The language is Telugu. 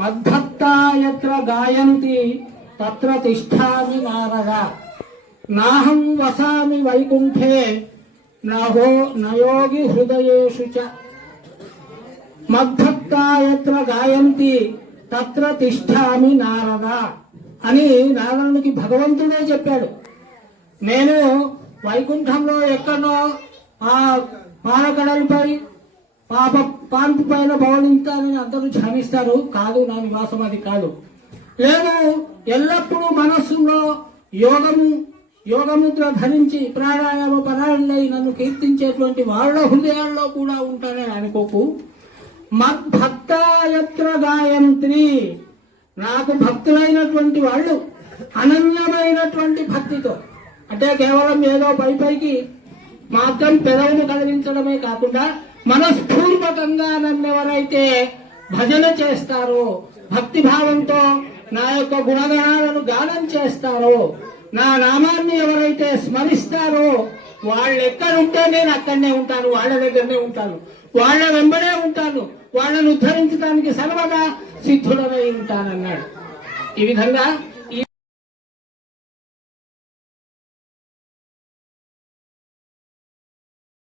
మద్భక్తా యత్ర గాయంతి తత్ర తిష్ఠామి నారద నాహం వసామి వైకుంఠే నయోగి హృదయేషు చ. మద్భక్తా యత్ర గాయంతి తత్ర తిష్ఠామి నారద అని నారదునికి భగవంతుడే చెప్పాడు. నేను వైకుంఠంలో ఎక్కడో ఆ పాలకడలపై పాన్పు పైన భవనిస్తానని అందరూ ధ్యానిస్తారు. కాదు, నా నివాసం అది కాదు. లేదు, ఎల్లప్పుడూ మనస్సులో యోగముద్ర ధరించి ప్రాణాయామ పరాయణులై నన్ను కీర్తించేటువంటి వాళ్ళ హృదయాల్లో కూడా ఉంటానని అనుకోకు. మద్భక్తాయత్ర గాయంత్రి, నాకు భక్తులైనటువంటి వాళ్ళు అనన్యమైనటువంటి భక్తితో, అంటే కేవలం ఏదో పైకి మాత్రం పెదవులు కలిగించడమే కాకుండా మనస్ఫూర్వకంగా నన్ను ఎవరైతే భజన చేస్తారో, భక్తి భావంతో నా యొక్క గుణగణాలను గానం చేస్తారో, నా నామాన్ని ఎవరైతే స్మరిస్తారో వాళ్ళు ఎక్కడుంటే నేను అక్కడనే ఉంటాను, వాళ్ళ దగ్గరనే ఉంటాను, వాళ్ళ వెంబడే ఉంటాను, వాళ్ళను ఉద్ధరించడానికి సర్వదా సిద్ధుడమై ఉంటానన్నాడు. ఈ విధంగా